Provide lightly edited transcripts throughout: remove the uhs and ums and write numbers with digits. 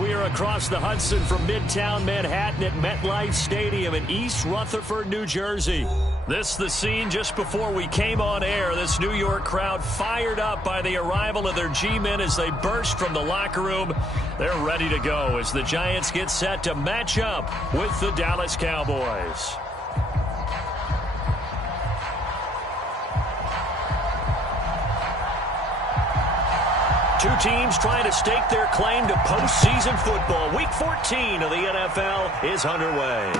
We are across the Hudson from Midtown Manhattan at MetLife Stadium in East Rutherford, New Jersey. This the scene just before we came on air. This New York crowd fired up by the arrival of their G-men as they burst from the locker room. They're ready to go as the Giants get set to match up with the Dallas Cowboys. Two teams trying to stake their claim to postseason football. Week 14 of the NFL is underway.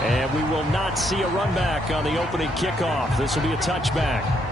And we will not see a run back on the opening kickoff. This will be a touchback.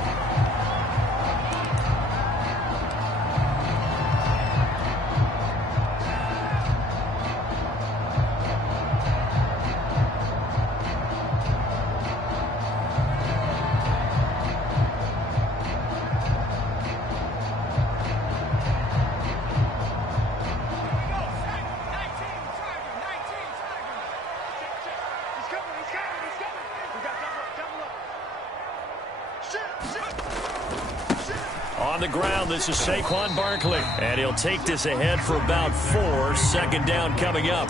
On the ground, this is Saquon Barkley, and he'll take this ahead for about 4. Second down coming up.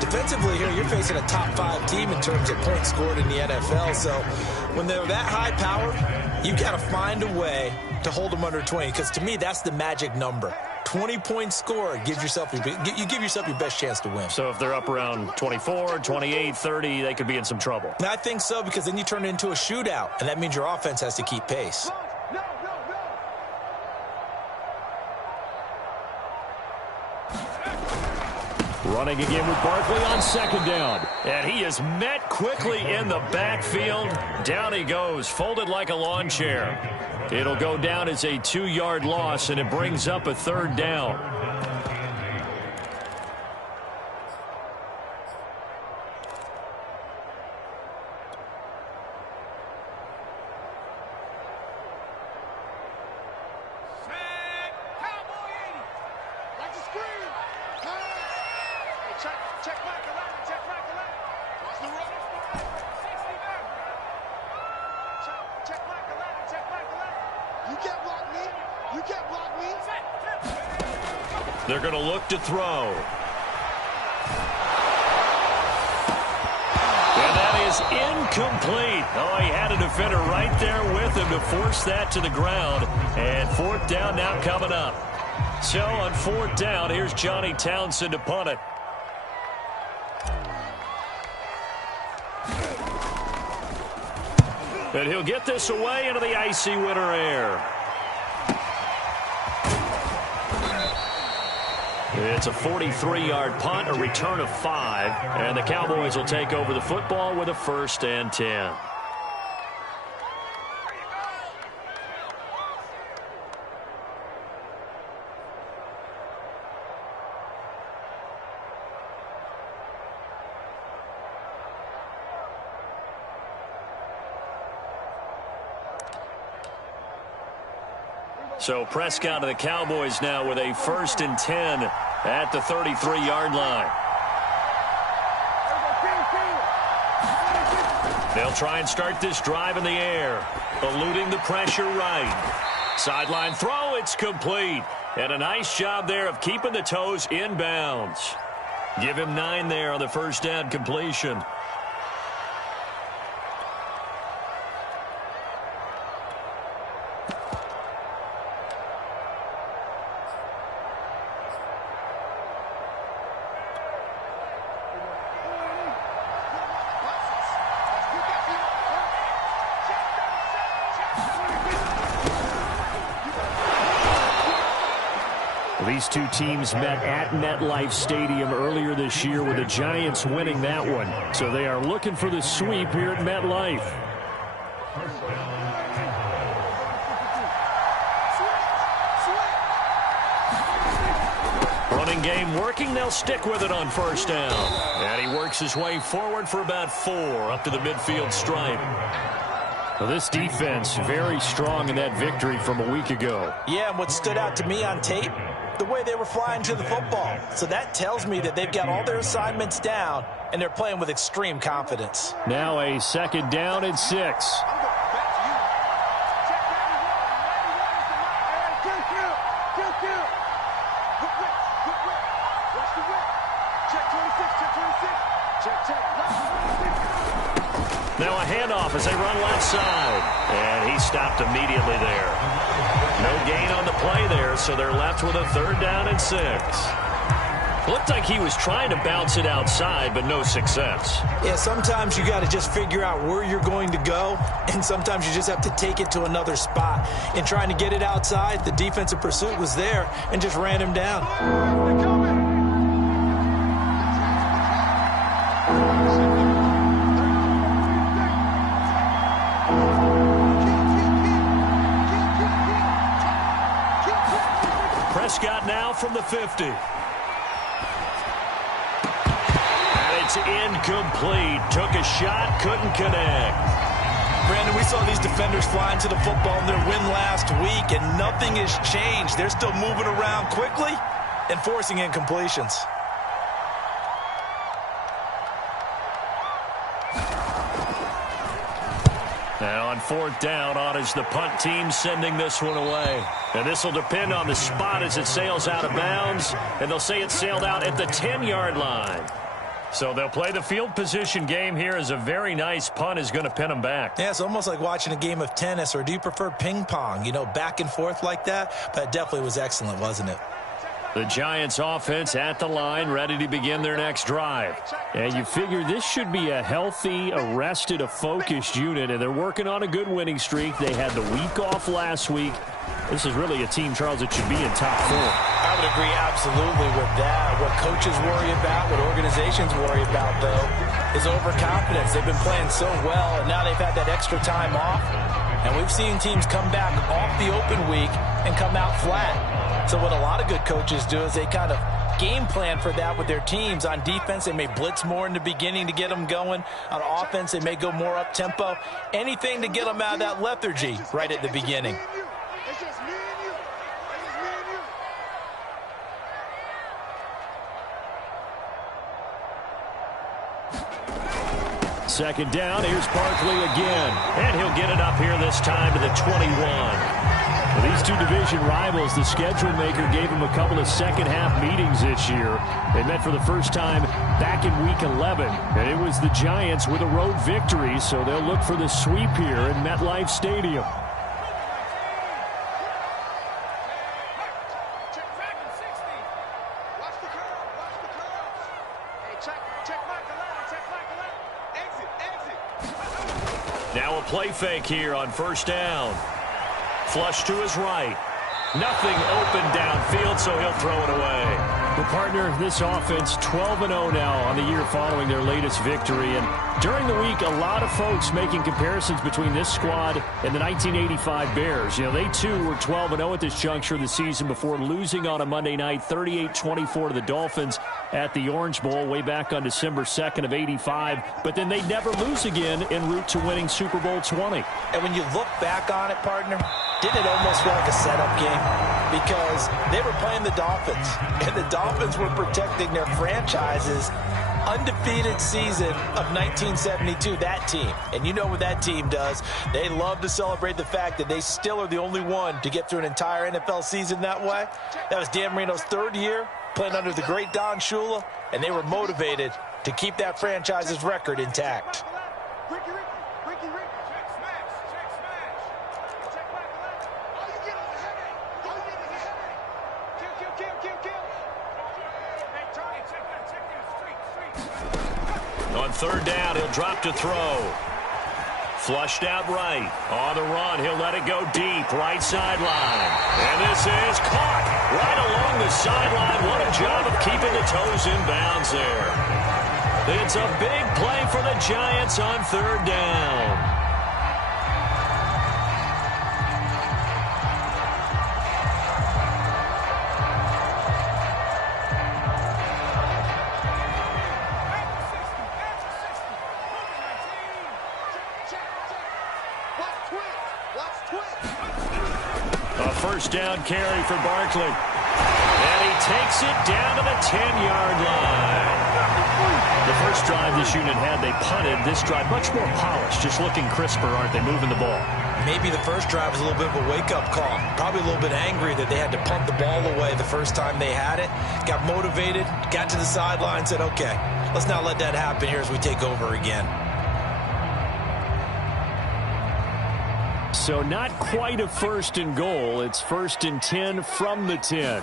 Defensively here, you're facing a top 5 team in terms of points scored in the NFL, so when they're that high powered, you got to find a way to hold them under 20, because to me, that's the magic number. 20 points scored, you give yourself your best chance to win. So if they're up around 24, 28, 30, they could be in some trouble. I think so, because then you turn it into a shootout, and that means your offense has to keep pace. Running again with Barkley on second down. And he is met quickly in the backfield. Down he goes, folded like a lawn chair. It'll go down as a 2-yard loss, and it brings up a third down. They're going to look to throw. And that is incomplete. Oh, he had a defender right there with him to force that to the ground. And fourth down now coming up. So on fourth down, here's Johnny Townsend to punt it. And he'll get this away into the icy winter air. It's a 43-yard punt, a return of 5, and the Cowboys will take over the football with a 1st and 10. So Prescott to the Cowboys now with a 1st and 10 at the 33-yard line. They'll try and start this drive in the air, eluding the pressure right. Sideline throw, it's complete. And a nice job there of keeping the toes inbounds. Give him 9 there on the first down completion. These two teams met at MetLife Stadium earlier this year with the Giants winning that one. So they are looking for the sweep here at MetLife. Running game working. They'll stick with it on first down. And he works his way forward for about 4 up to the midfield stripe. Well, this defense very strong in that victory from a week ago. Yeah, and what stood out to me on tape, the way they were flying to the football. So that tells me that they've got all their assignments down, and they're playing with extreme confidence. Now a 2nd down and 6. Now a handoff as they run left side. And he stopped immediately there. No gain on the play there, so they're left with a 3rd down and 6. Looked like he was trying to bounce it outside, but no success. Yeah, sometimes you got to just figure out where you're going to go, and sometimes you just have to take it to another spot. In trying to get it outside, the defensive pursuit was there and just ran him down. Prescott now from the 50. It's incomplete. Took a shot, couldn't connect. Brandon, we saw these defenders flying to the football in their win last week, and nothing has changed. They're still moving around quickly and forcing incompletions. Now on 4th down, on is the punt team sending this one away. And this will depend on the spot as it sails out of bounds, and they'll say it sailed out at the 10-yard line. So they'll play the field position game here as a very nice punt is going to pin them back. Yeah, it's almost like watching a game of tennis, or do you prefer ping pong? You know, back and forth like that? But it definitely was excellent, wasn't it? The Giants offense at the line, ready to begin their next drive. And you figure this should be a healthy, a rested, a focused unit, and they're working on a good winning streak. They had the week off last week. This is really a team, Charles, that should be in top 4. I would agree absolutely with that. What coaches worry about, what organizations worry about, though, is overconfidence. They've been playing so well, and now they've had that extra time off. And we've seen teams come back off the open week and come out flat. So what a lot of good coaches do is they kind of game plan for that with their teams. On defense, they may blitz more in the beginning to get them going. On offense, they may go more up-tempo. Anything to get them out of that lethargy right at the beginning. Second down, here's Barkley again. And he'll get it up here this time to the 21. Well, these two division rivals, the schedule maker gave them a couple of second-half meetings this year. They met for the first time back in Week 11, and it was the Giants with a road victory, so they'll look for the sweep here in MetLife Stadium. Now a play fake here on 1st down. Flush to his right. Nothing open downfield, so he'll throw it away. Well, partner, this offense 12-0 now on the year following their latest victory. And during the week, a lot of folks making comparisons between this squad and the 1985 Bears. You know, they too were 12-0 at this juncture of the season before losing on a Monday night 38-24 to the Dolphins at the Orange Bowl way back on December 2nd of '85. But then they'd never lose again en route to winning Super Bowl 20. And when you look back on it, partner, didn't it almost feel like a setup game? Because they were playing the Dolphins, and the Dolphins were protecting their franchise's undefeated season of 1972, that team. And you know what that team does. They love to celebrate the fact that they still are the only one to get through an entire NFL season that way. That was Dan Marino's 3rd year playing under the great Don Shula, and they were motivated to keep that franchise's record intact. On 3rd down, he'll drop to throw. Flushed out right. On the run, he'll let it go deep. Right sideline. And this is caught right along the sideline. What a job of keeping the toes in bounds there. It's a big play for the Giants on 3rd down. A 1st down carry for Barkley. And he takes it down to the 10-yard line. The first drive this unit had, they punted. This drive, much more polished, just looking crisper, aren't they, moving the ball? Maybe the first drive was a little bit of a wake-up call. Probably a little bit angry that they had to punt the ball away the first time they had it. Got motivated, got to the sideline, said, okay, let's not let that happen here as we take over again. So not quite a 1st and goal. It's 1st and 10 from the 10.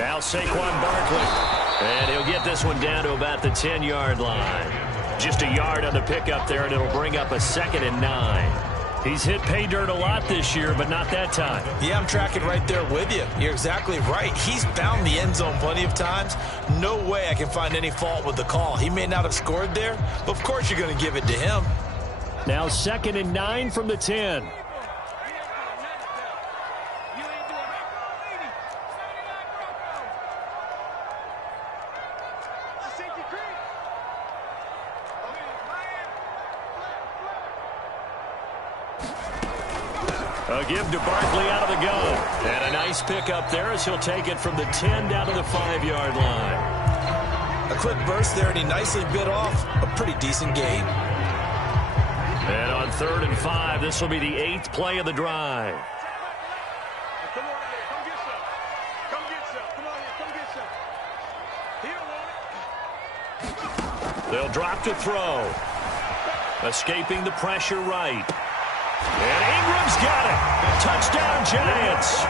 Now Saquon Barkley. And he'll get this one down to about the 10-yard line. Just a yard on the pickup there, and it'll bring up a 2nd and 9. He's hit pay dirt a lot this year, but not that time. Yeah, I'm tracking right there with you. You're exactly right. He's found the end zone plenty of times. No way I can find any fault with the call. He may not have scored there, but of course you're going to give it to him. Now 2nd and 9 from the 10. A give to Barkley out of the gun. And a nice pick up there as he'll take it from the 10 down to the 5-yard line. A quick burst there, and he nicely bit off a pretty decent gain. And on 3rd and 5, this will be the 8th play of the drive. Come on here, come get some. Come get some. Come on here, come get some. He don't want it. They'll drop to throw. Escaping the pressure right. And Ingram's got it. Touchdown, Giants.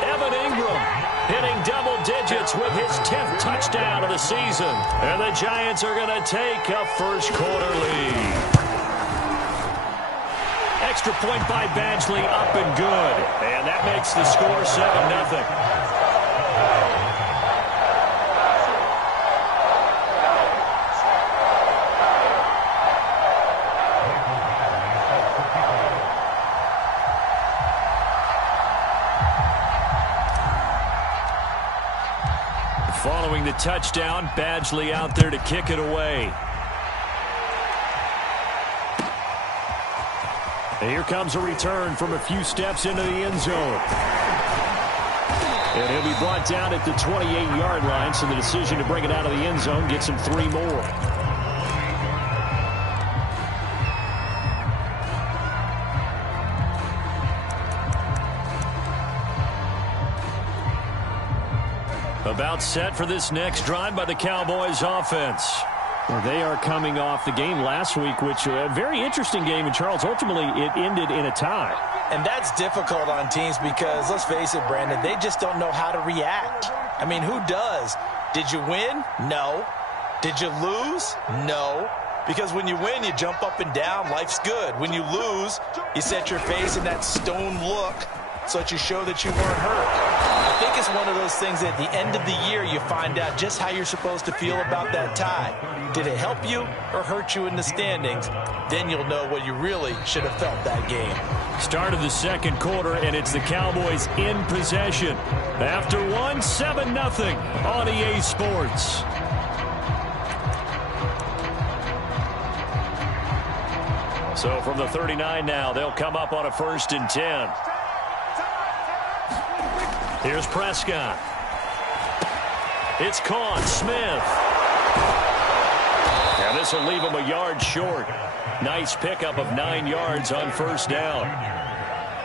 Evan Ingram hitting double digits with his 10th touchdown of the season. And the Giants are going to take a first-quarter lead. Extra point by Badgley, up and good. And that makes the score 7-0. Following the touchdown, Badgley out there to kick it away. And here comes a return from a few steps into the end zone. And he'll be brought down at the 28-yard line, so the decision to bring it out of the end zone gets him 3 more. About set for this next drive by the Cowboys offense. Well, they are coming off the game last week, which was a very interesting game, and Charles, ultimately it ended in a tie. And that's difficult on teams because, let's face it, Brandon, they just don't know how to react. I mean, who does? Did you win? No. Did you lose? No. Because when you win, you jump up and down. Life's good. When you lose, you set your face in that stone look so that you show that you weren't hurt. I think it's one of those things that at the end of the year you find out just how you're supposed to feel about that tie. Did it help you or hurt you in the standings? Then you'll know what you really should have felt that game. Start of the second quarter, and it's the Cowboys in possession. After 7-0 on EA Sports. So from the 39 now, they'll come up on a 1st and 10. Here's Prescott. It's caught. Smith. And this will leave him a yard short. Nice pickup of 9 yards on 1st down.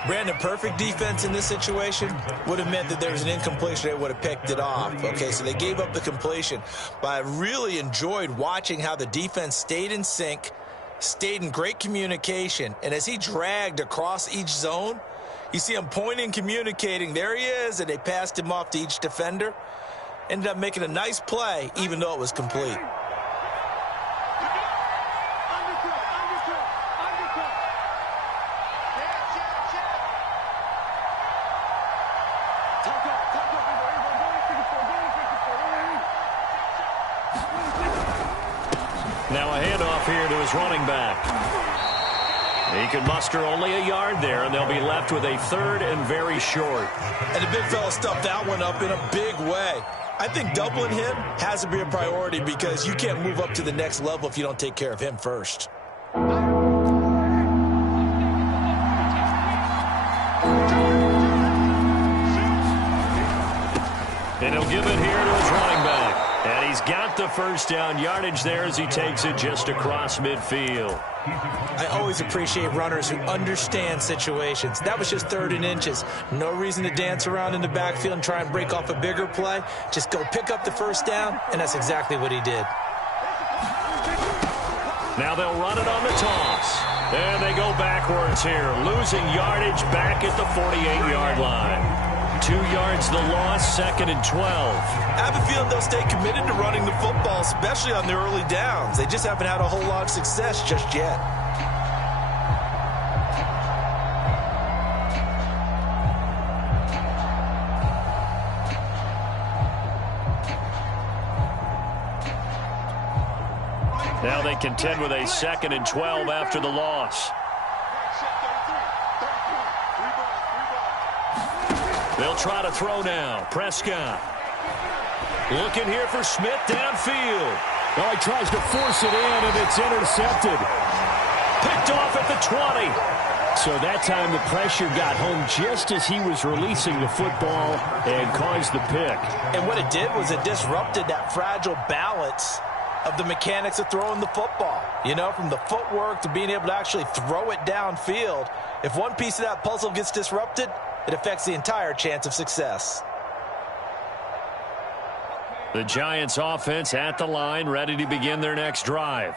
Brandon, perfect defense in this situation would have meant that there was an incompletion. They would have picked it off. Okay, so they gave up the completion. But I really enjoyed watching how the defense stayed in sync, stayed in great communication. And as he dragged across each zone, you see him pointing, communicating. There he is, and they passed him off to each defender. Ended up making a nice play, even though it was complete. Now a handoff here to his running back. He can muster only a yard there, and they'll be left with a 3rd and very short. And the big fella stuffed that one up in a big way. I think doubling him has to be a priority because you can't move up to the next level if you don't take care of him first. And he'll give it here to his running back. And he's got the 1st down yardage there as he takes it just across midfield. I always appreciate runners who understand situations. That was just 3rd and inches. No reason to dance around in the backfield and try and break off a bigger play. Just go pick up the 1st down, and that's exactly what he did. Now they'll run it on the toss. And they go backwards here, losing yardage back at the 48-yard line. 2 yards the loss, 2nd and 12. I have a feeling they'll stay committed to running the football, especially on the early downs. They just haven't had a whole lot of success just yet. Now they contend with a 2nd and 12 after the loss. They'll try to throw now. Prescott. Looking here for Smith downfield. Well, he tries to force it in, and it's intercepted. Picked off at the 20. So that time the pressure got home just as he was releasing the football and caused the pick. And what it did was it disrupted that fragile balance of the mechanics of throwing the football. You know, from the footwork to being able to actually throw it downfield. If one piece of that puzzle gets disrupted, it affects the entire chance of success. The Giants offense at the line, ready to begin their next drive.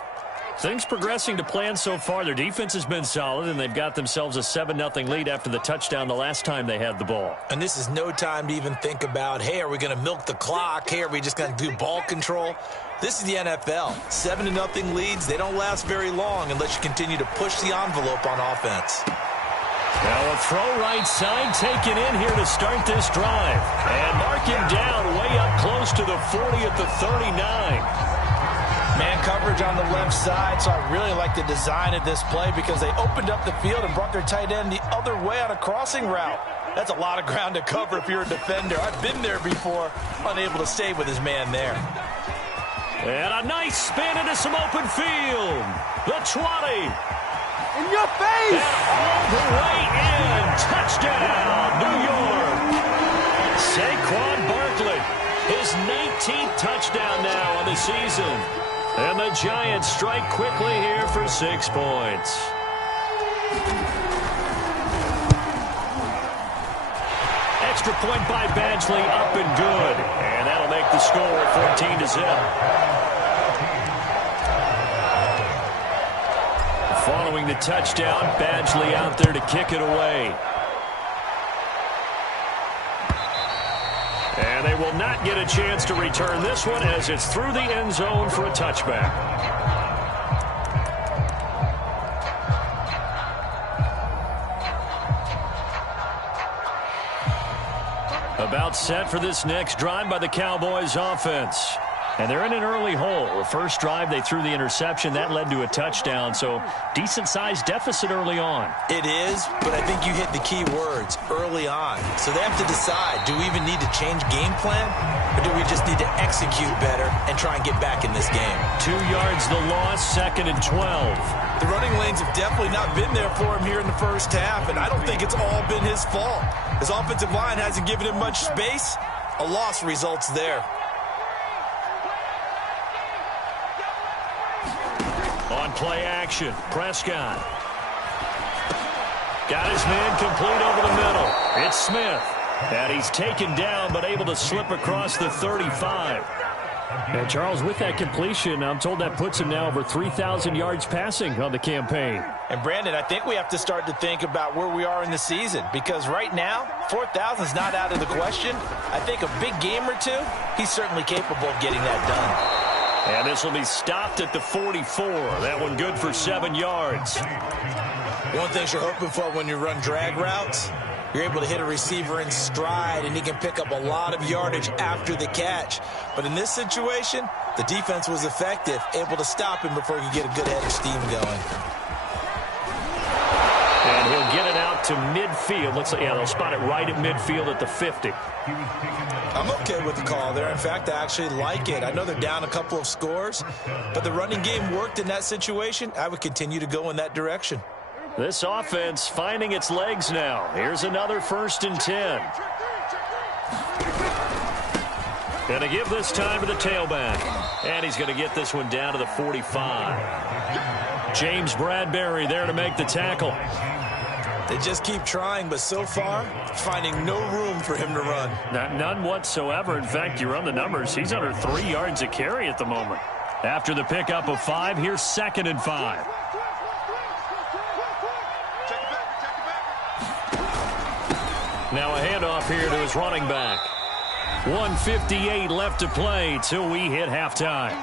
Things progressing to plan so far. Their defense has been solid, and they've got themselves a 7-0 lead after the touchdown the last time they had the ball. And this is no time to even think about, hey, are we going to milk the clock? Hey, are we just going to do ball control? This is the NFL. 7-0 leads, they don't last very long unless you continue to push the envelope on offense. Now a throw right side taken in here to start this drive. And mark him down way up close to the 40 at the 39. Man coverage on the left side, so I really like the design of this play because they opened up the field and brought their tight end the other way on a crossing route. That's a lot of ground to cover if you're a defender. I've been there before, unable to stay with his man there. And a nice spin into some open field. The 20. In your face! And all the way in. Touchdown, New York. Saquon Barkley, his 19th touchdown now on the season. And the Giants strike quickly here for 6 points. Extra point by Badgley, up and good. And that'll make the score 14-0. Following the touchdown, Badgley out there to kick it away. And they will not get a chance to return this one as it's through the end zone for a touchback. About set for this next drive by the Cowboys offense. And they're in an early hole. The first drive, they threw the interception. That led to a touchdown, so decent-sized deficit early on. It is, but I think you hit the key words, early on. So they have to decide, do we even need to change game plan, or do we just need to execute better and try and get back in this game? 2 yards the loss, 2nd and 12. The running lanes have definitely not been there for him here in the first half, and I don't think it's all been his fault. His offensive line hasn't given him much space. A loss results there. On play action, Prescott. Got his man complete over the middle. It's Smith. And he's taken down, but able to slip across the 35. And Charles, with that completion, I'm told that puts him now over 3,000 yards passing on the campaign. And Brandon, I think we have to start to think about where we are in the season, because right now, 4,000 is not out of the question. I think a big game or two, he's certainly capable of getting that done. And this will be stopped at the 44. That one good for 7 yards. One thing you're hoping for when you run drag routes, you're able to hit a receiver in stride, and he can pick up a lot of yardage after the catch. But in this situation, the defense was effective, able to stop him before he could get a good head of steam going. And he'll get it out to midfield. Looks like, yeah, they'll spot it right at midfield at the 50. I'm okay with the call there. In fact, I actually like it. I know they're down a couple of scores, but the running game worked in that situation. I would continue to go in that direction. This offense finding its legs now. Here's another 1st and 10. Going to give this time to the tailback. And he's going to get this one down to the 45. James Bradbury there to make the tackle. They just keep trying, but so far, finding no room for him to run. None whatsoever. In fact, you run the numbers. He's under 3 yards a carry at the moment. After the pickup of 5, here's 2nd and 5. Now a handoff here to his running back. 1:58 left to play till we hit halftime.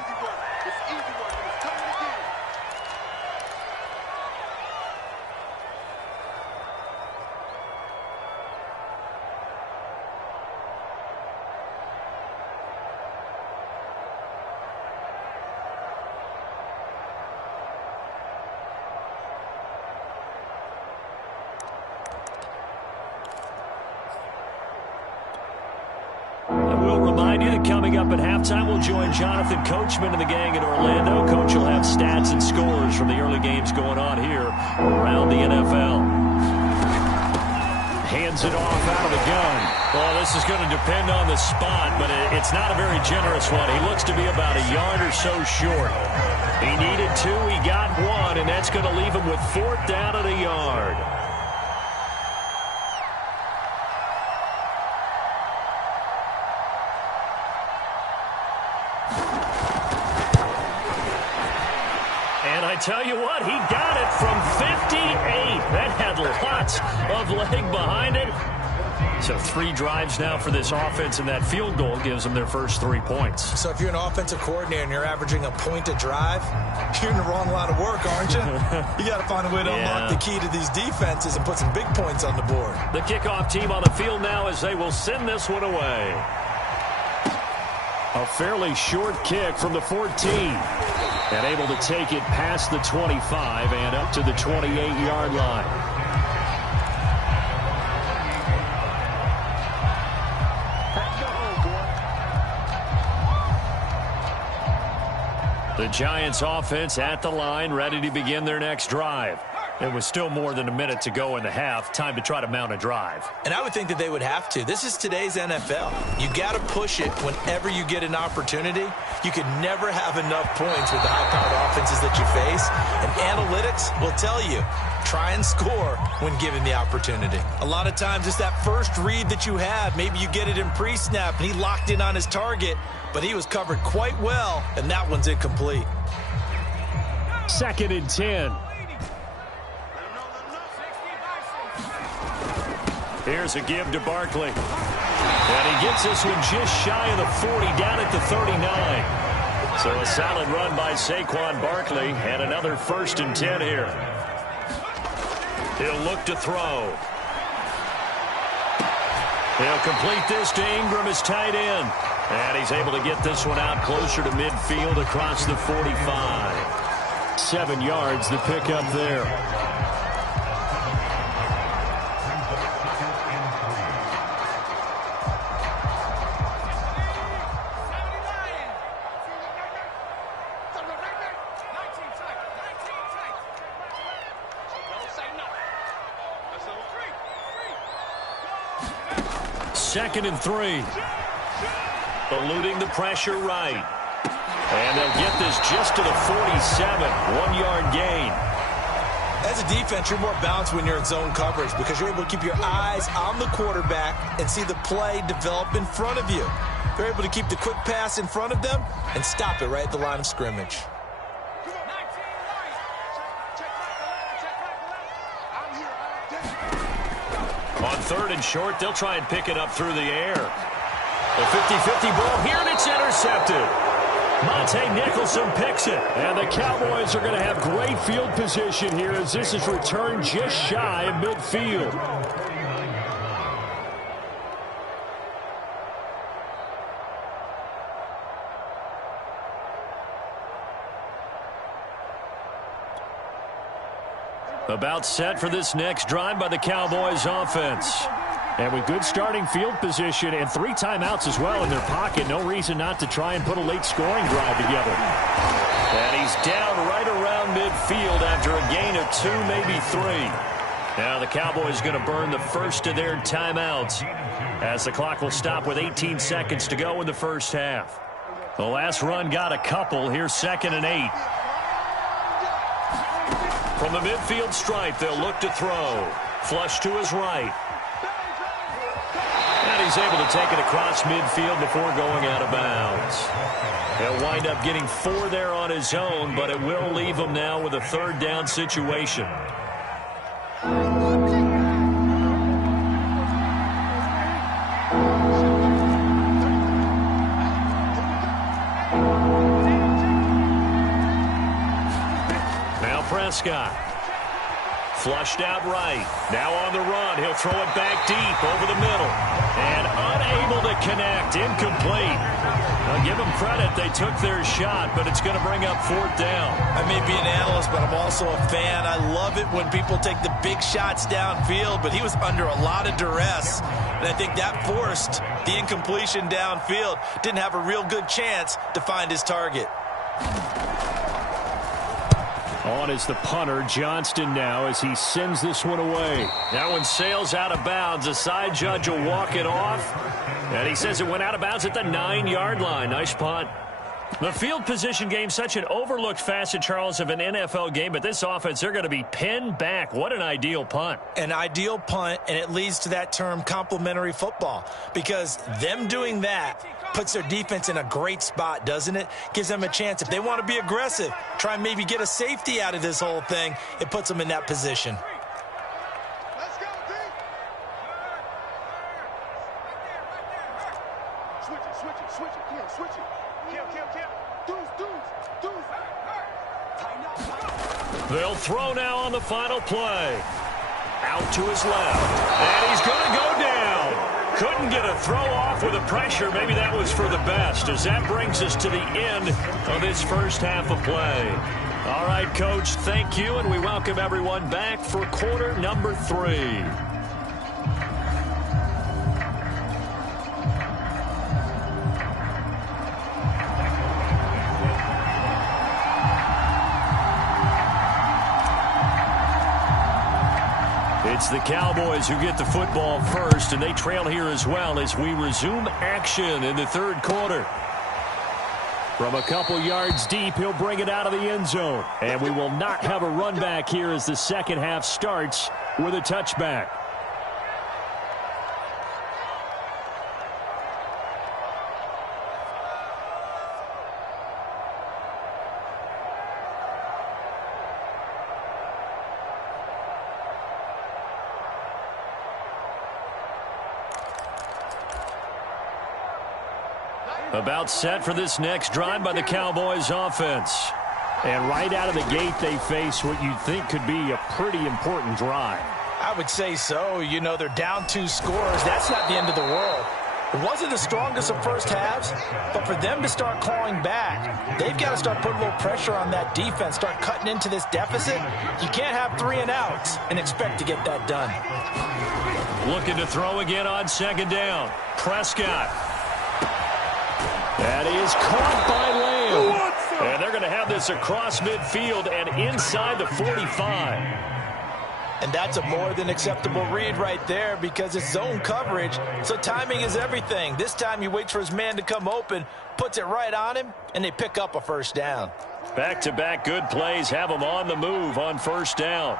Coming up at halftime, we'll join Jonathan Coachman and the gang in Orlando. Coach will have stats and scores from the early games going on here around the NFL. Hands it off out of the gun. Well, this is going to depend on the spot, but it's not a very generous one. He looks to be about a yard or so short. He needed 2, he got 1, and that's going to leave him with 4th down at a yard. I tell you what, he got it from 58. That had lots of leg behind it. So 3 drives now for this offense, and that field goal gives them their first 3 points. So if you're an offensive coordinator and you're averaging a point a drive, you're in the wrong line of work, aren't you? You got to find a way to unlock the key to these defenses and put some big points on the board. The kickoff team on the field now as they will send this one away. A fairly short kick from the 14. And able to take it past the 25 and up to the 28-yard line. The Giants offense at the line, ready to begin their next drive. It was still more than a minute to go in the half. Time to try to mount a drive. And I would think that they would have to. This is today's NFL. You got to push it whenever you get an opportunity. You can never have enough points with the high-powered offenses that you face. And analytics will tell you, try and score when given the opportunity. A lot of times it's that first read that you have. Maybe you get it in pre-snap and he locked in on his target, but he was covered quite well, and that one's incomplete. 2nd and 10. Here's a give to Barkley. And he gets this one just shy of the 40, down at the 39. So a solid run by Saquon Barkley, and another 1st and 10 here. He'll look to throw. He'll complete this to Ingram, his tight end. And he's able to get this one out closer to midfield across the 45. 7 yards, the pickup there. Second and 3. Eluding the pressure right. And they'll get this just to the 47. 1-yard gain. As a defense, you're more balanced when you're in zone coverage because you're able to keep your eyes on the quarterback and see the play develop in front of you. They're able to keep the quick pass in front of them and stop it right at the line of scrimmage. On 3rd and short, they'll try and pick it up through the air. The 50-50 ball here, and it's intercepted. Monte Nicholson picks it. And the Cowboys are going to have great field position here as this is returned just shy of midfield. About set for this next drive by the Cowboys offense. And with good starting field position and 3 timeouts as well in their pocket, no reason not to try and put a late scoring drive together. And he's down right around midfield after a gain of 2, maybe 3. Now the Cowboys going to burn the first of their timeouts as the clock will stop with 18 seconds to go in the first half. The last run got a couple. Here's 2nd and 8. From the midfield stripe, they'll look to throw. Flush to his right. And he's able to take it across midfield before going out of bounds. He'll wind up getting 4 there on his own, but it will leave him now with a third down situation. Now Prescott. Flushed out right. Now on the run. He'll throw it back deep over the middle. And unable to connect. Incomplete. I'll give them credit. They took their shot, but it's going to bring up 4th down. I may be an analyst, but I'm also a fan. I love it when people take the big shots downfield, but he was under a lot of duress. And I think that forced the incompletion downfield. Didn't have a real good chance to find his target. On is the punter, Johnston, now as he sends this one away. That one sails out of bounds. The side judge will walk it off. And he says it went out of bounds at the 9-yard line. Nice punt. The field position game, such an overlooked facet, Charles, of an NFL game. But this offense, they're going to be pinned back. What an ideal punt. An ideal punt, and it leads to that term complementary football. Because them doing that puts their defense in a great spot, doesn't it? Gives them a chance. If they want to be aggressive, try and maybe get a safety out of this whole thing, it puts them in that position. Let's go, D. Switch it. Kim, switch it. Kim. Deuce. They'll throw now on the final play. Out to his left. And he's going to go down. Couldn't get a throw off with the pressure. Maybe that was for the best, as that brings us to the end of this first half of play. All right, Coach, thank you, and we welcome everyone back for quarter number 3. It's the Cowboys who get the football first, and they trail here as well as we resume action in the third quarter. From a couple yards deep, he'll bring it out of the end zone. And we will not have a run back here as the second half starts with a touchback. About set for this next drive by the Cowboys offense. And right out of the gate, they face what you'd think could be a pretty important drive. I would say so. You know, they're down 2 scores. That's not the end of the world. It wasn't the strongest of first halves, but for them to start clawing back, they've got to start putting a little pressure on that defense, start cutting into this deficit. You can't have 3 and outs and expect to get that done. Looking to throw again on second down. Prescott. That is caught by Lamb. And they're going to have this across midfield and inside the 45. And that's a more than acceptable read right there because it's zone coverage, so timing is everything. This time he waits for his man to come open, puts it right on him, and they pick up a first down. Back-to-back good plays have them on the move on first down.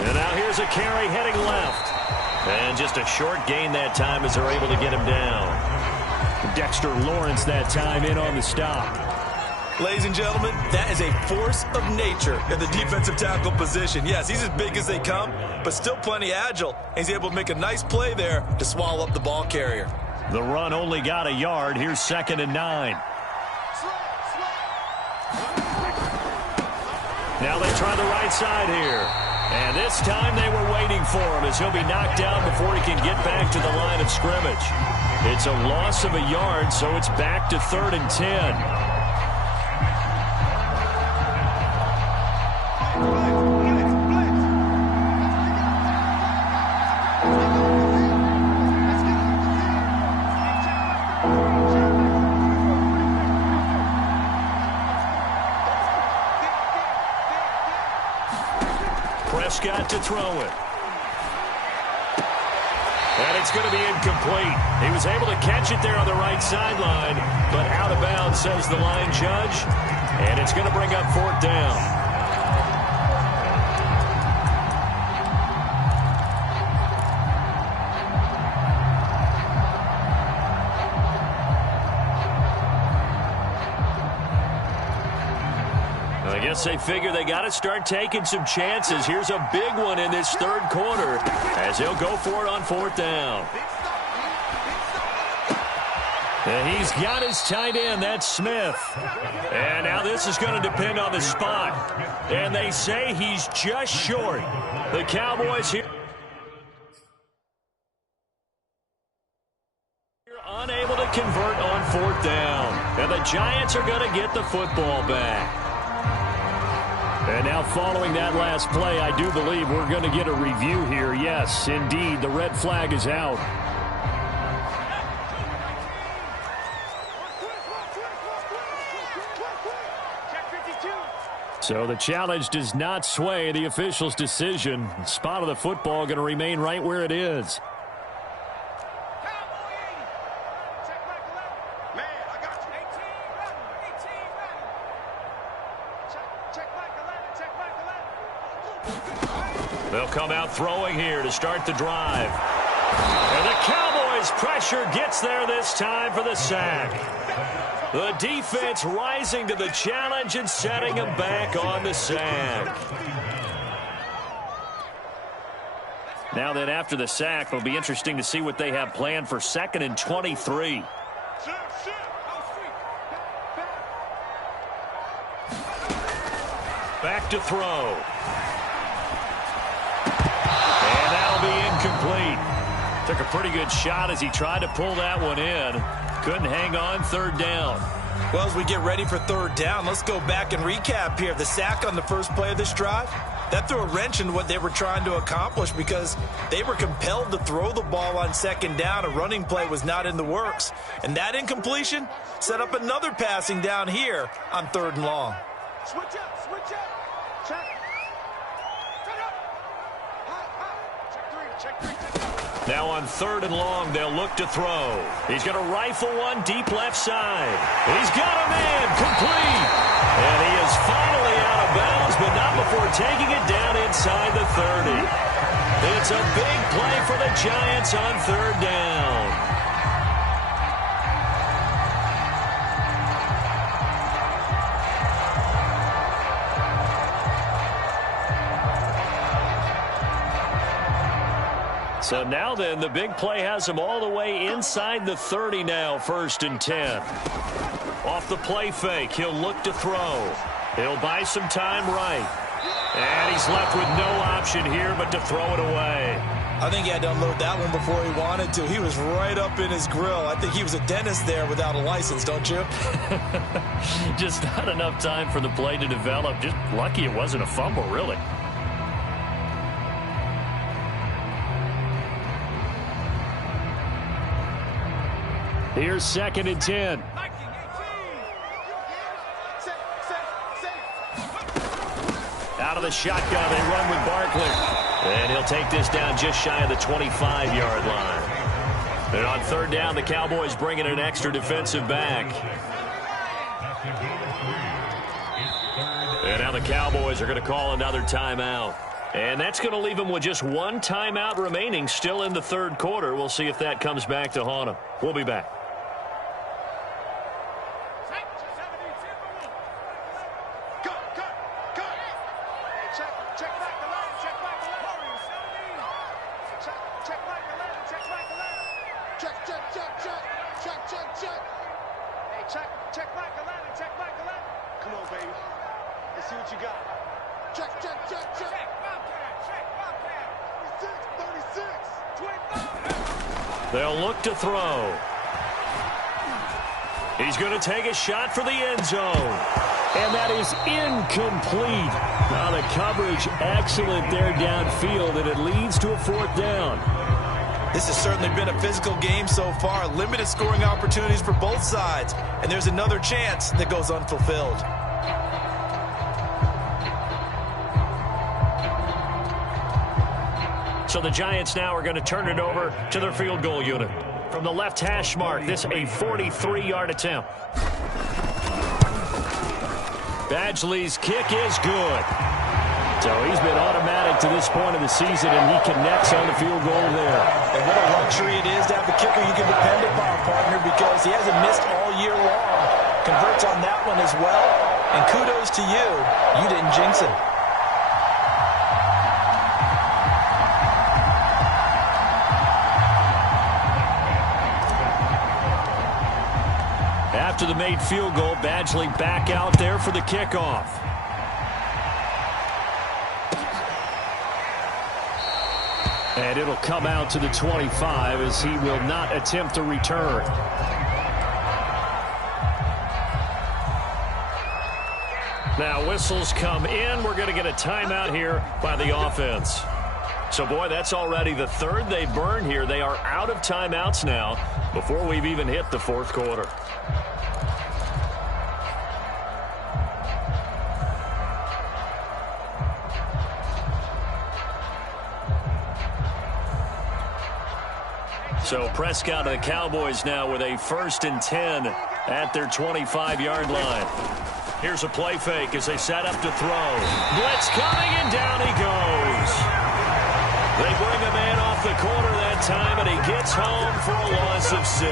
And now here's a carry heading left. And just a short gain that time as they're able to get him down. Dexter Lawrence that time in on the stop. Ladies and gentlemen, that is a force of nature in the defensive tackle position. Yes, he's as big as they come, but still plenty agile. He's able to make a nice play there to swallow up the ball carrier. The run only got a yard. Here's 2nd and 9. Now they try the right side here. And this time they were waiting for him as he'll be knocked down before he can get back to the line of scrimmage. It's a loss of a yard, so it's back to 3rd and 10. Prescott to throw it. And it's going to be incomplete. He was able to catch it there on the right sideline, but out of bounds, says the line judge. And it's going to bring up 4th down. I guess they figure they got to start taking some chances. Here's a big one in this 3rd quarter as he'll go for it on 4th down. And he's got his tight end. That's Smith. And now this is going to depend on the spot. And they say he's just short. The Cowboys here unable to convert on 4th down. And the Giants are going to get the football back. And now following that last play, I do believe we're going to get a review here. Yes, indeed, the red flag is out. So the challenge does not sway the official's decision. The spot of the football going to remain right where it is. They'll come out throwing here to start the drive. And the Cowboys' pressure gets there this time for the sack. The defense rising to the challenge and setting them back on the sack. Now then, after the sack, it'll be interesting to see what they have planned for 2nd and 23. Back to throw. And that'll be incomplete. Took a pretty good shot as he tried to pull that one in. Couldn't hang on. 3rd down. Well, as we get ready for 3rd down, let's go back and recap here. The sack on the first play of this drive, that threw a wrench in what they were trying to accomplish because they were compelled to throw the ball on 2nd down. A running play was not in the works. And that incompletion set up another passing down here on 3rd and long. Switch up, switch up. Check. Set up. Check 3, check 3. Now on 3rd and long, they'll look to throw. He's going to rifle one deep left side. He's got a man complete. And he is finally out of bounds, but not before taking it down inside the 30. It's a big play for the Giants on 3rd down. So now then, the big play has him all the way inside the 30 now, 1st and 10. Off the play fake, he'll look to throw. He'll buy some time right. And he's left with no option here but to throw it away. I think he had to unload that one before he wanted to. He was right up in his grill. I think he was a dentist there without a license, don't you? Just not enough time for the play to develop. Just lucky it wasn't a fumble, really. Here's 2nd and 10. Out of the shotgun, they run with Barkley. And he'll take this down just shy of the 25-yard line. And on 3rd down, the Cowboys bring in an extra defensive back. And now the Cowboys are going to call another timeout. And that's going to leave them with just one timeout remaining still in the 3rd quarter. We'll see if that comes back to haunt them. We'll be back. They'll look to throw. He's going to take a shot for the end zone. And that is incomplete. Now the coverage excellent there downfield, and it leads to a 4th down. This has certainly been a physical game so far. Limited scoring opportunities for both sides. And there's another chance that goes unfulfilled. So the Giants now are going to turn it over to their field goal unit. From the left hash mark, this a 43-yard attempt. Badgley's kick is good. So he's been automatic to this point of the season, and he connects on the field goal there. And what a luxury it is to have a kicker you can depend upon, partner, because he hasn't missed all year long. Converts on that one as well. And kudos to you. You didn't jinx him. After the made field goal, Badgley back out there for the kickoff. And it'll come out to the 25 as he will not attempt a return. Now whistles come in. We're going to get a timeout here by the offense. So, boy, that's already the third they burned here. They are out of timeouts now before we've even hit the fourth quarter. So Prescott and the Cowboys now with a 1st and 10 at their 25-yard line. Here's a play fake as they set up to throw. Blitz coming, and down he goes. They bring a man off the corner that time, and he gets home for a loss of 6.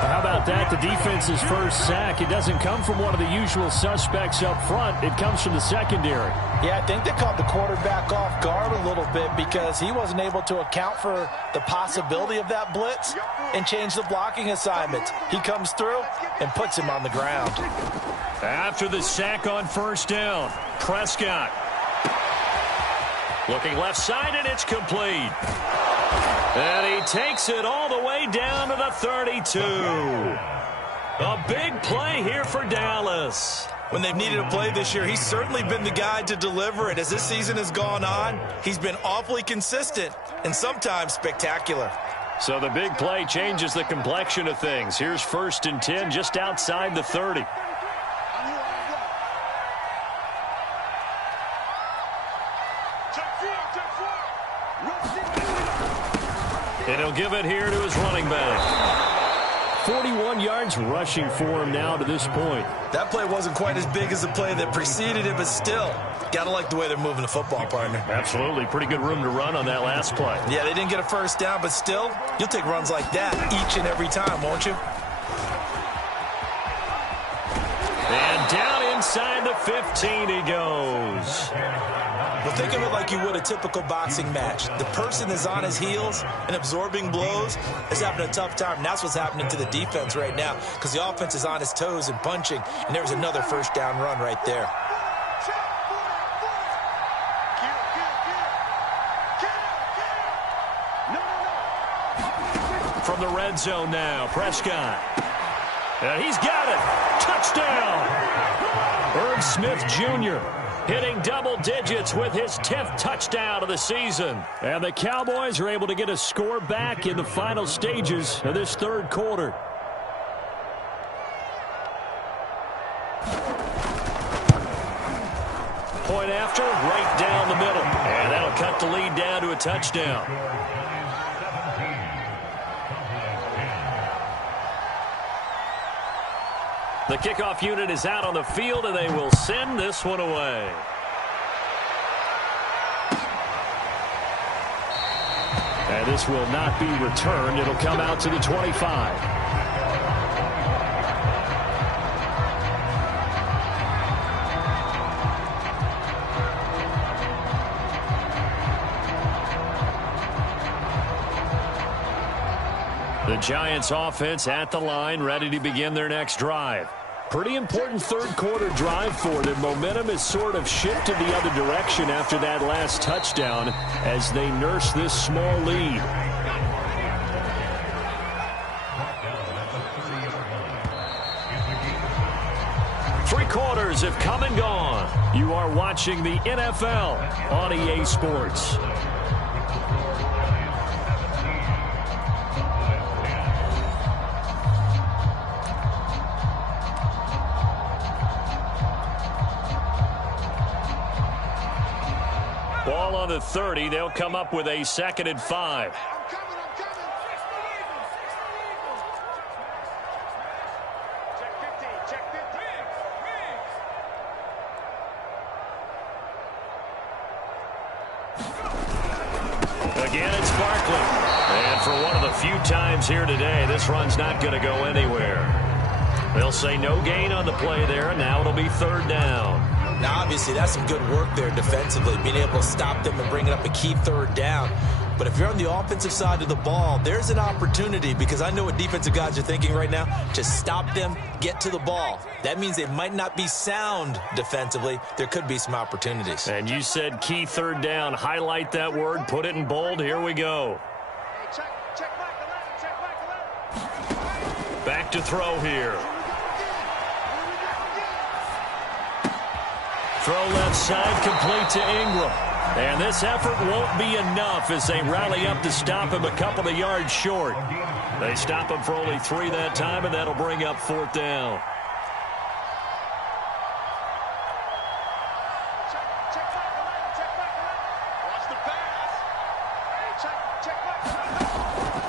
How about that? The defense's first sack. It doesn't come from one of the usual suspects up front. It comes from the secondary. Yeah, I think they caught the quarterback off guard a little bit because he wasn't able to account for the possibility of that blitz and change the blocking assignment. He comes through and puts him on the ground. After the sack on 1st down, Prescott looking left side, and it's complete. And he takes it all the way down to the 32. A big play here for Dallas. When they've needed a play this year, he's certainly been the guy to deliver it. As this season has gone on, he's been awfully consistent and sometimes spectacular. So the big play changes the complexion of things. Here's 1st and 10 just outside the 30. And he'll give it here to his running back. 41 yards rushing for him now to this point. That play wasn't quite as big as the play that preceded it, but still, gotta like the way they're moving the football, partner. Absolutely. Pretty good room to run on that last play. Yeah, they didn't get a 1st down, but still, you'll take runs like that each and every time, won't you? And down inside the 15 he goes. Well, think of it like you would a typical boxing match. The person is on his heels and absorbing blows is having a tough time. And that's what's happening to the defense right now because the offense is on his toes and punching. And there's another 1st down run right there. From the red zone now, Prescott. And he's got it. Touchdown. Irv Smith Jr. hitting double digits with his 10th touchdown of the season. And the Cowboys are able to get a score back in the final stages of this 3rd quarter. Point after, right down the middle. And that'll cut the lead down to a touchdown. The kickoff unit is out on the field, and they will send this one away. And this will not be returned. It'll come out to the 25. The Giants offense at the line, ready to begin their next drive. Pretty important 3rd quarter drive for them. Momentum has sort of shifted the other direction after that last touchdown as they nurse this small lead. Three quarters have come and gone. You are watching the NFL on EA Sports. Ball on the 30. They'll come up with a 2nd and 5. Again, it's Barkley. And for one of the few times here today, this run's not going to go anywhere. They'll say no gain on the play there, and now it'll be 3rd down. Now, obviously, that's some good work there defensively, being able to stop them and bring it up a key 3rd down. But if you're on the offensive side of the ball, there's an opportunity, because I know what defensive guys are thinking right now. Just stop them, get to the ball. That means they might not be sound defensively. There could be some opportunities. And you said key 3rd down. Highlight that word, put it in bold. Here we go. Back to throw here. Throw left side, complete to Ingram. And this effort won't be enough as they rally up to stop him a couple of yards short. They stop him for only 3 that time, and that'll bring up 4th down.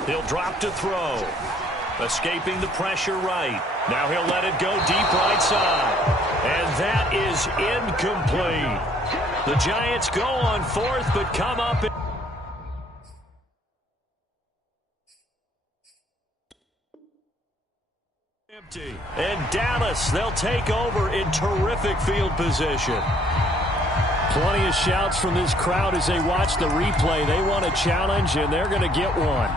He'll drop to throw. Escaping the pressure right. Now he'll let it go deep right side. And that is incomplete. The Giants go on 4th, but come up. Empty. And Dallas, they'll take over in terrific field position. Plenty of shouts from this crowd as they watch the replay. They want a challenge, and they're going to get one.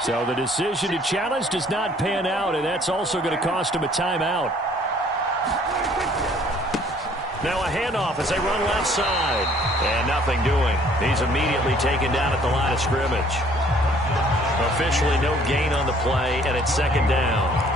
So the decision to challenge does not pan out, and that's also going to cost him a timeout. Now a handoff as they run left side. And nothing doing. He's immediately taken down at the line of scrimmage. Officially no gain on the play, and it's 2nd down.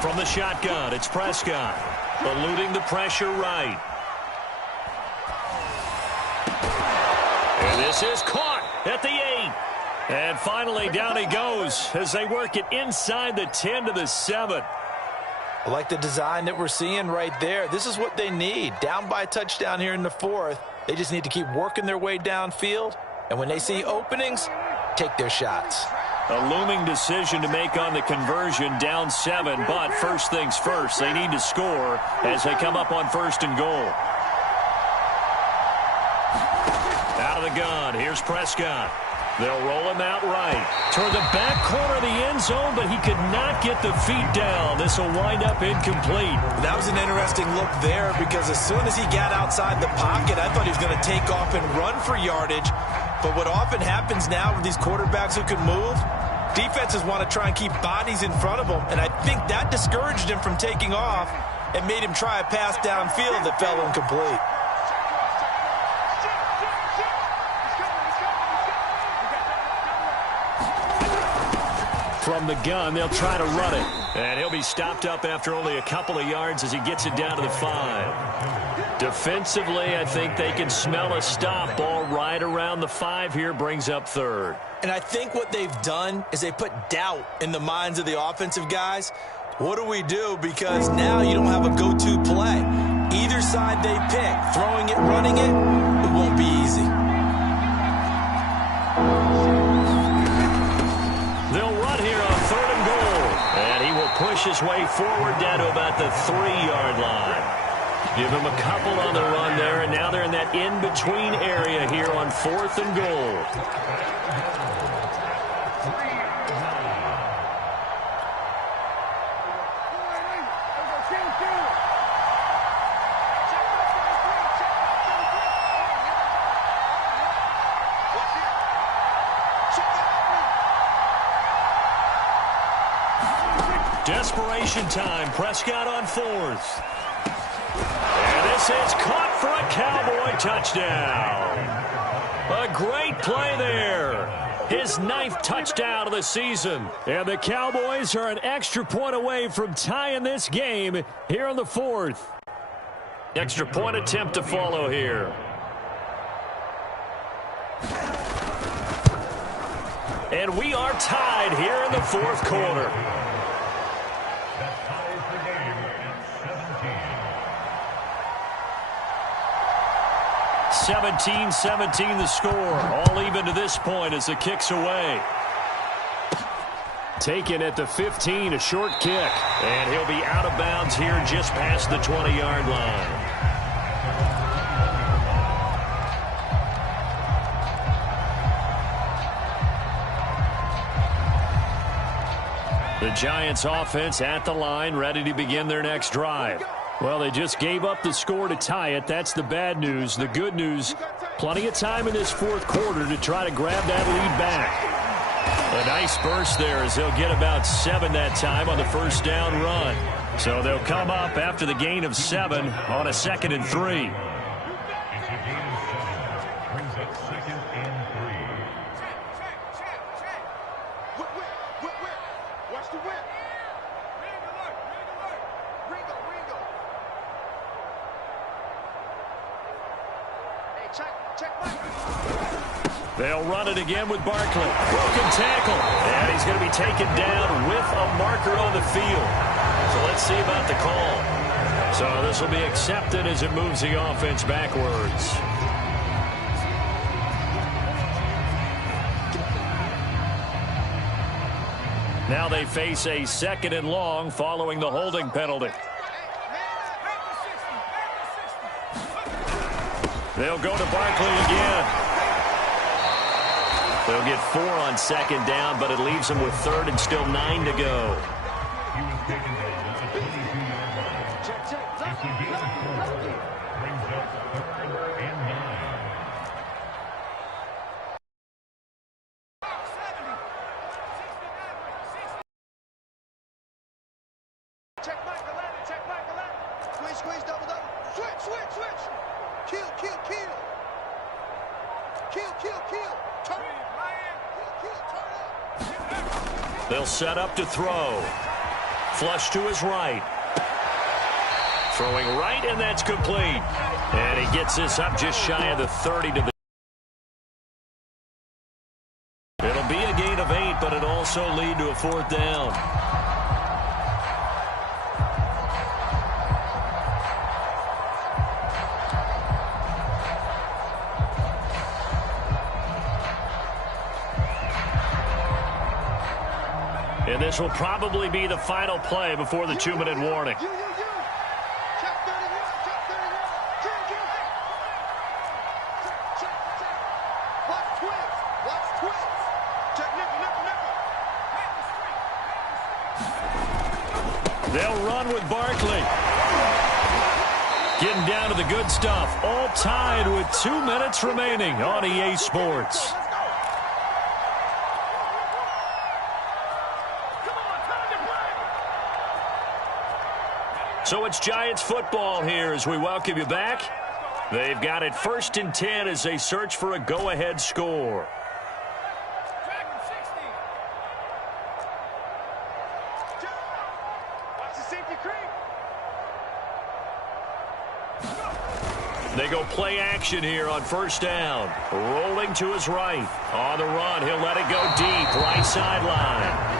From the shotgun, it's Prescott. Eluding the pressure right. And this is caught at the 8. And finally down he goes as they work it inside the 10 to the 7. I like the design that we're seeing right there. This is what they need. Down by a touchdown here in the 4th. They just need to keep working their way downfield. And when they see openings, take their shots. A looming decision to make on the conversion, down 7, but first things first, they need to score as they come up on 1st and goal. Out of the gun, here's Prescott. They'll roll him out right. Toward the back corner of the end zone, but he could not get the feet down. This will wind up incomplete. That was an interesting look there, because as soon as he got outside the pocket, I thought he was going to take off and run for yardage. But what often happens now with these quarterbacks who can move, defenses want to try and keep bodies in front of them, and I think that discouraged him from taking off and made him try a pass downfield that fell incomplete. From the gun, they'll try to run it. And he'll be stopped up after only a couple of yards as he gets it down to the 5. Defensively, I think they can smell a stop. Ball right around the 5 here, brings up 3rd. And I think what they've done is they put doubt in the minds of the offensive guys. What do we do? Because now you don't have a go-to play. Either side they pick, throwing it, running it, it won't be easy. They'll run here on 3rd and goal. And he will push his way forward down to about the 3-yard line. Give him a couple on the run there, and now they're in that in-between area here on 4th and goal. Desperation time. Prescott on 4th. And This is caught for a Cowboy touchdown. A great play there. His 9th touchdown of the season. And the Cowboys are an extra point away from tying this game here in the 4th. Extra point attempt to follow here. And we are tied here in the 4th quarter. 17-17 the score. All even to this point as the kick's away. Taken at the 15, a short kick. And he'll be out of bounds here just past the 20-yard line. The Giants offense at the line, ready to begin their next drive. Well, they just gave up the score to tie it. That's the bad news. The good news, plenty of time in this 4th quarter to try to grab that lead back. A nice burst there as they'll get about 7 that time on the first down run. So they'll come up after the gain of 7 on a 2nd and 3. They'll run it again with Barkley. Broken tackle. And he's going to be taken down with a marker on the field. So let's see about the call. So this will be accepted as it moves the offense backwards. Now they face a 2nd and long following the holding penalty. They'll go to Barkley again. They'll get 4 on 2nd down, but it leaves them with 3rd and still 9 to go. Squeeze, double. Switch. Kill. Turn. They'll set up to throw. Flush to his right. Throwing right, and that's complete. And he gets this up just shy of the 30 to the... It'll be a gain of 8, but it'll also lead to a 4th down. And this will probably be the final play before the 2-minute warning. They'll run with Barkley. Getting down to the good stuff. All tied with 2 minutes remaining on EA Sports. So it's Giants football here as we welcome you back. They've got it 1st and 10 as they search for a go-ahead score. They go play action here on 1st down. Rolling to his right. On the run, he'll let it go deep. Right sideline.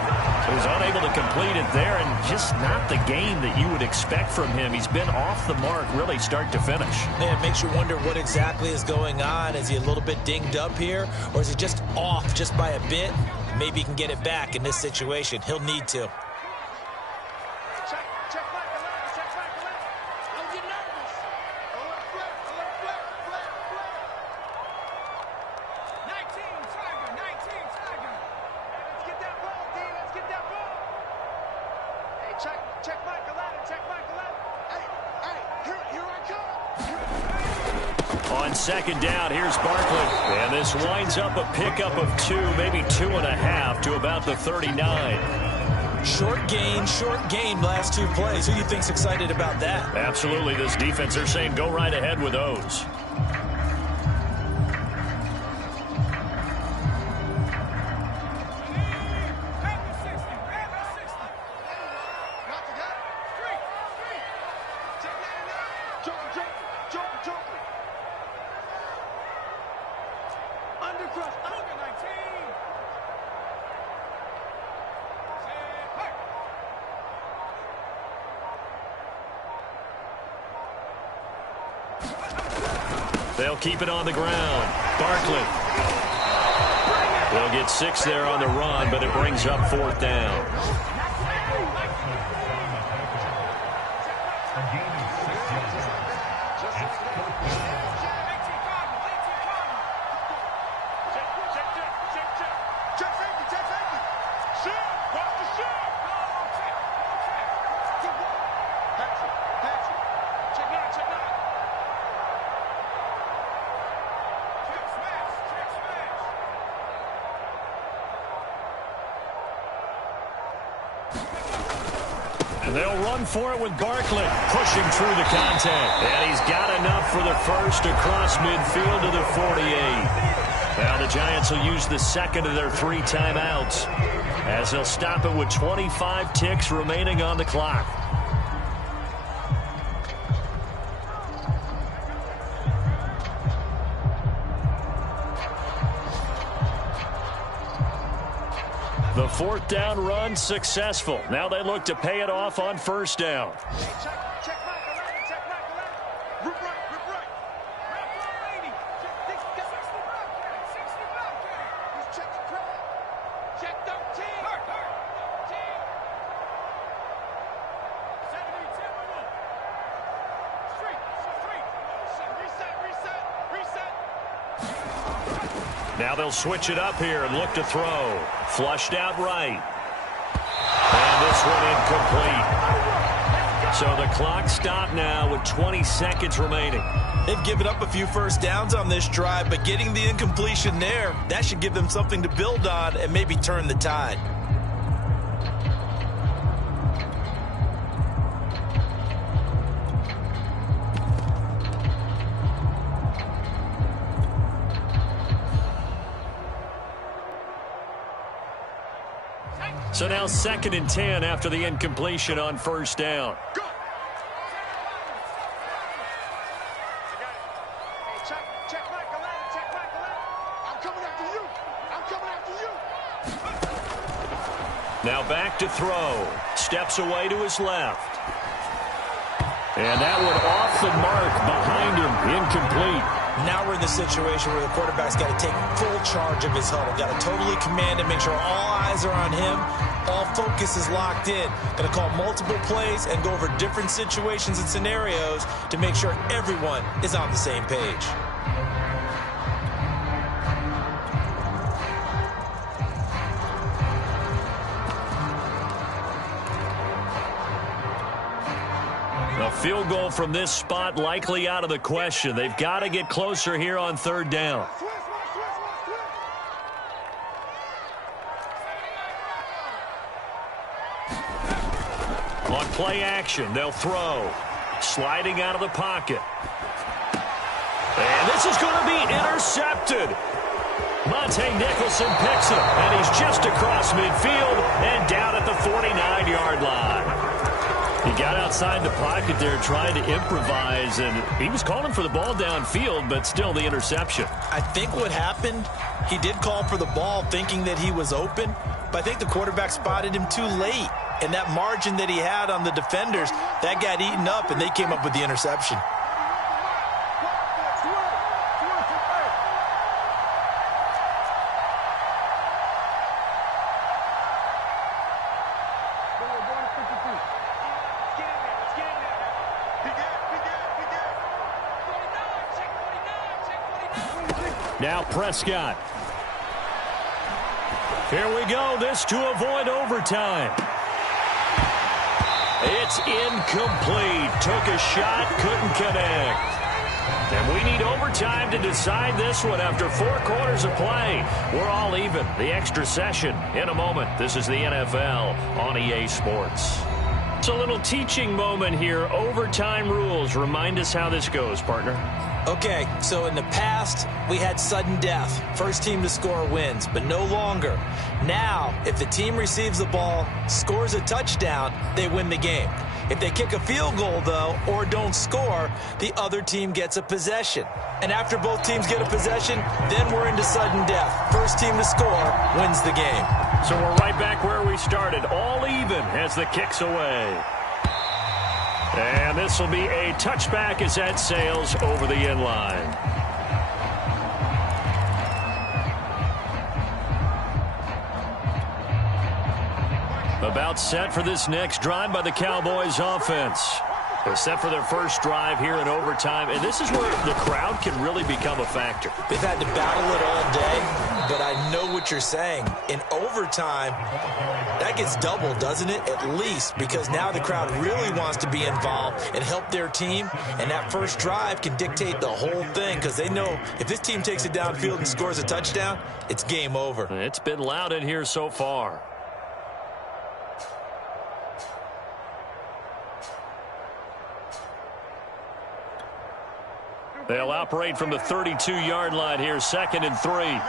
He was unable to complete it there, and just not the game that you would expect from him. He's been off the mark really start to finish. Yeah, it makes you wonder what exactly is going on. Is he a little bit dinged up here, or is he just off just by a bit? Maybe he can get it back in this situation. He'll need to. On 2nd down, here's Barkley. And this winds up a pickup of 2, maybe 2.5 to about the 39. Short gain, last 2 plays. Who do you think's excited about that? Absolutely. This defense, they're saying go right ahead with those. They'll keep it on the ground. Barkley. They'll get 6 there on the run, but it brings up 4th down. And they'll run for it with Barkley pushing through the contact. And he's got enough for the first across midfield to the 48. Now the Giants will use the second of their 3 timeouts as they'll stop it with 25 ticks remaining on the clock. The 4th down run successful. Now they look to pay it off on 1st down. Now they'll switch it up here and look to throw. Flushed out right. And this one incomplete. So the clock stopped now with 20 seconds remaining. They've given up a few first downs on this drive, but getting the incompletion there, that should give them something to build on and maybe turn the tide. So now 2nd and 10 after the incompletion on 1st down. Go. Check back, I'm coming after you. Now back to throw. Steps away to his left. And that one off the mark behind him. Incomplete. Now we're in the situation where the quarterback's got to take full charge of his huddle. Got to totally command it, make sure all eyes are on him. All focus is locked in. Got to call multiple plays and go over different situations and scenarios to make sure everyone is on the same page. A field goal from this spot likely out of the question. They've got to get closer here on 3rd down. On play action, they'll throw. Sliding out of the pocket. And this is going to be intercepted. Monte Nicholson picks it, and he's just across midfield and down at the 49-yard line. He got outside the pocket there trying to improvise, and he was calling for the ball downfield, but still the interception. I think what happened, he did call for the ball thinking that he was open, but I think the quarterback spotted him too late. And that margin that he had on the defenders, that got eaten up, and they came up with the interception. Now Prescott. Here we go. This to avoid overtime. It's incomplete. Took a shot, couldn't connect. And we need overtime to decide this one after 4 quarters of play. We're all even. The extra session in a moment. This is the NFL on EA Sports. It's a little teaching moment here. Overtime rules. Remind us how this goes, partner. Okay, so in the past, we had sudden death. First team to score wins, but no longer. Now, if the team receives the ball, scores a touchdown, they win the game. If they kick a field goal, though, or don't score, the other team gets a possession. And after both teams get a possession, then we're into sudden death. First team to score wins the game. So we're right back where we started, all even as the kick's away. And this will be a touchback as that sails over the end line. About set for this next drive by the Cowboys offense. They're set for their first drive here in overtime, and this is where the crowd can really become a factor. They've had to battle it all day, but I know what you're saying. In overtime, that gets doubled, doesn't it? At least, because now the crowd really wants to be involved and help their team, and that first drive can dictate the whole thing because they know if this team takes it downfield and scores a touchdown, it's game over. It's been loud in here so far. They'll operate from the 32-yard line here, 2nd and 3.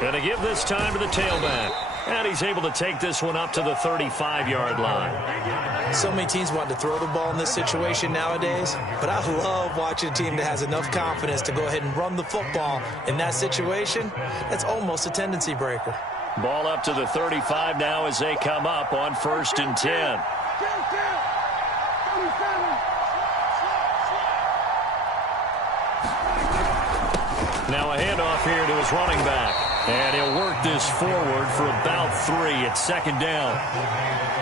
Going to give this time to the tailback. And he's able to take this one up to the 35-yard line. So many teams want to throw the ball in this situation nowadays, but I love watching a team that has enough confidence to go ahead and run the football in that situation. That's almost a tendency breaker. Ball up to the 35 now as they come up on 1st and 10. Now a handoff here to his running back. And he'll work this forward for about 3 at 2nd down.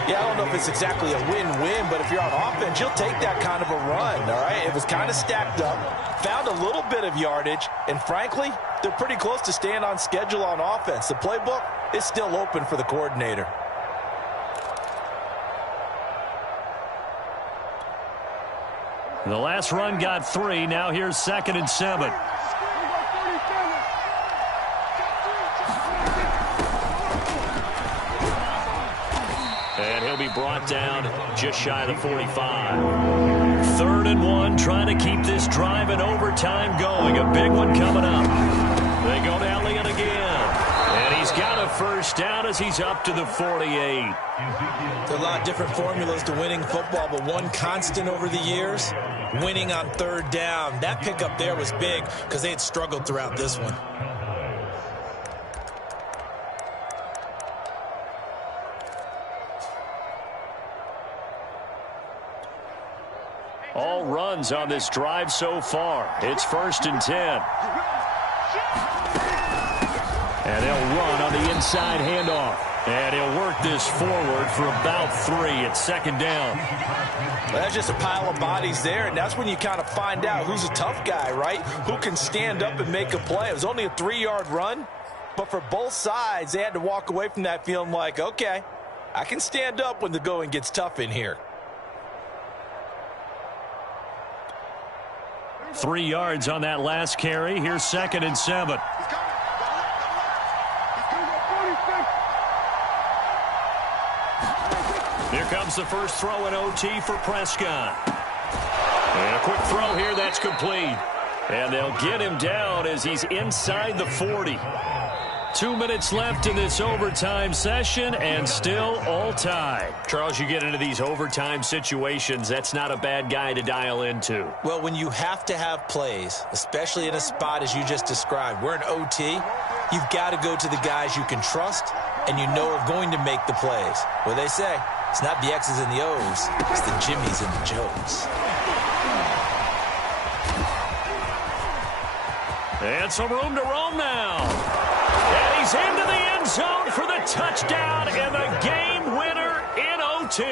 Yeah, I don't know if it's exactly a win-win, but if you're on offense, you'll take that kind of a run, all right? It was kind of stacked up, found a little bit of yardage, and frankly, they're pretty close to staying on schedule on offense. The playbook is still open for the coordinator. The last run got 3. Now here's 2nd and 7. And he'll be brought down just shy of the 45. 3rd and 1, trying to keep this drive in overtime going. A big one coming up. They go to Elliott again. And he's got a first down as he's up to the 48. There are a lot of different formulas to winning football, but one constant over the years, winning on 3rd down. That pickup there was big because they had struggled throughout this one. All runs on this drive so far. It's 1st and 10. And he'll run on the inside handoff. And he'll work this forward for about 3 at 2nd down. Well, that's just a pile of bodies there, and that's when you kind of find out who's a tough guy, right? Who can stand up and make a play. It was only a 3-yard run, but for both sides, they had to walk away from that feeling like, okay, I can stand up when the going gets tough in here. 3 yards on that last carry. Here's 2nd and 7. Here comes the first throw in OT for Prescott. And a quick throw here, that's complete. And they'll get him down as he's inside the 40. 2 minutes left in this overtime session, and still all tied. Charles, you get into these overtime situations, that's not a bad guy to dial into. Well, when you have to have plays, especially in a spot as you just described, we're in OT, you've got to go to the guys you can trust and you know are going to make the plays. What they say, it's not the X's and the O's, it's the Jimmys and the Joes. And some room to roam now. And he's into the end zone for the touchdown and the game winner in OT.